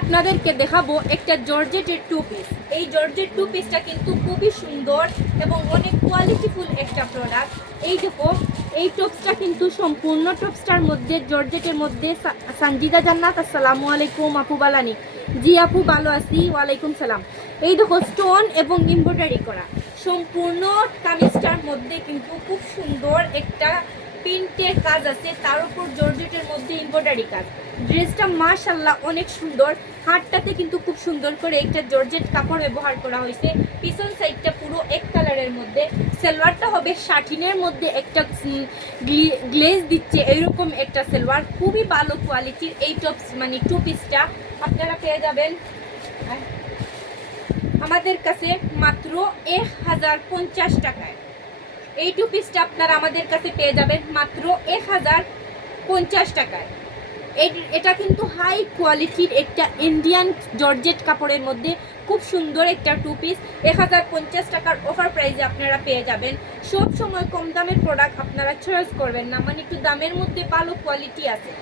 আপনাদেরকে দেখাবো একটা জর্জেটের টু পিস। এই জর্জেট টু পিসটা কিন্তু খুবই সুন্দর এবং অনেক কোয়ালিটিফুল একটা প্রোডাক্ট। এই দেখো, এই টপসটা কিন্তু সম্পূর্ণ টপসটার মধ্যে জর্জেটের মধ্যে। সানজিদা জান্নাত, আসসালামু আলাইকুম আপু বালানি। জি আপু, ভালো আছি, ওয়ালাইকুম সালাম। এই দেখো, স্টোন এবং এমব্রয়ডারি করা সম্পূর্ণ কামিজটার মধ্যে কিন্তু খুব সুন্দর একটা প্রিন্টের কাজ আছে, তার উপর জর্জেটের মধ্যে এমব্রয়ডারি কাজ। ড্রেসটা মাশাআল্লাহ অনেক সুন্দর। হাতটাতে কিন্তু খুব সুন্দর করে একটা জর্জেট কাপড় ব্যবহার করা হয়েছে। পিছন সাইডটা পুরো এক কালারের মধ্যে। সালোয়ারটা হবে শাটিনের মধ্যে একটা গ্লেজ দিচ্ছে এরকম একটা সালোয়ার। খুবই ভালো কোয়ালিটির এই টপস মানে টু পিসটা আপনারা পেয়ে যাবেন আমাদের কাছে মাত্র 1050 টাকায়। এই টু পিসটা আপনারা আমাদের কাছে পেয়ে যাবেন মাত্র 1050 টাকায়। এটা কিন্তু হাই কোয়ালিটির একটা ইন্ডিয়ান জর্জেট কাপড়ের মধ্যে খুব সুন্দর একটা টু পিস। 1050 টাকার অফার প্রাইসে আপনারা পেয়ে যাবেন। সব সময় কম দামের প্রোডাক্ট আপনারা চয়েস করবেন না, মানে একটু দামের মধ্যে ভালো কোয়ালিটি আছে।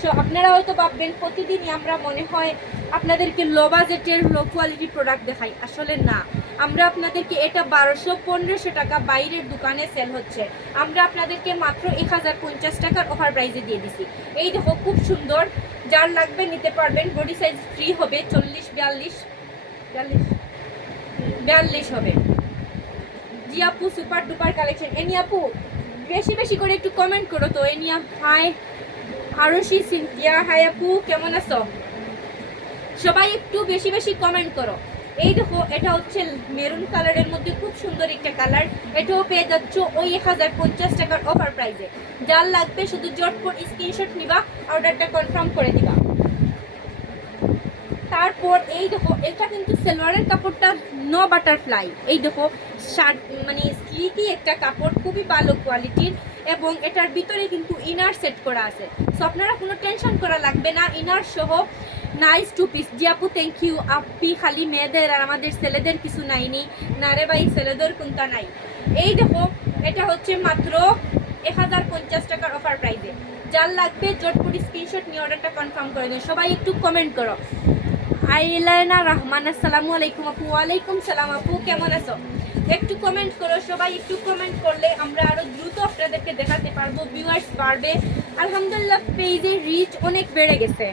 সো আপনারা হয়তো ভাববেন প্রতিদিনই আমরা মনে হয় আপনাদেরকে লো বাজেটের লো কোয়ালিটি প্রোডাক্ট দেখাই, আসলে না। আমরা আপনাদেরকে এটা 1200-1500 টাকা বাইরের দোকানে সেল হচ্ছে, আমরা আপনাদেরকে মাত্র 1050 টাকার অফার প্রাইসে দিয়ে দিছি। এই দেখো, খুব সুন্দর, যার লাগবে নিতে পারবেন। বডি সাইজ ফ্রি হবে, 40-42 হবে। জি আপু, সুপার ডুপার কালেকশন। এনি আপু বেশি বেশি করে একটু কমেন্ট করো তো। এনিয়া হাই, আরশি, সিনথিয়া হাই আপু, কেমন আছো? সবাই একটু বেশি বেশি কমেন্ট করো। এই দেখো, এটা হচ্ছে মেরুন কালারের মধ্যে খুব সুন্দর একটা কালার। এটাও পেয়ে যাচ্ছ ওই 1050 টাকার অফার প্রাইসে। যার লাগবে শুধু জটপট স্ক্রিনশট নিবা, অর্ডারটা কনফার্ম করে দিবা। তারপর এই দেখো, এটা কিন্তু সালোয়ারের কাপড়টা নো বাটারফ্লাই। এই দেখো, শার্ট মানে স্লিকি একটা কাপড়, খুবই ভালো কোয়ালিটির। এবং এটার ভিতরে কিন্তু ইনার সেট করা আছে, সো আপনারা কোনো টেনশন করা লাগবে না। ইনার সহ নাইস টু পিস। জি আপু, থ্যাংক ইউ। আপনি খালি মেয়েদের আর আমাদের ছেলেদের কিছু নাইনি না রে ভাই, ছেলেদের কোনটা নাই। এই দেখো, এটা হচ্ছে মাত্র 1050 টাকার অফার প্রাইসে। যার লাগবে জটপট স্ক্রিনশট নিয়ে অর্ডারটা কনফার্ম করে দেন। সবাই একটু কমেন্ট করো। আইলানা রহমান, আসসালামু আলাইকুম আপু। ওয়ালাইকুম সালাম আপু, কেমন আছো? একটু কমেন্ট করো। সবাই একটু কমেন্ট করলে আমরা আরো দ্রুত আপনাদেরকে দেখাতে পারবো, ভিউয়ার্স বাড়বে। আলহামদুলিল্লাহ পেজের রিচ অনেক বেড়ে গেছে।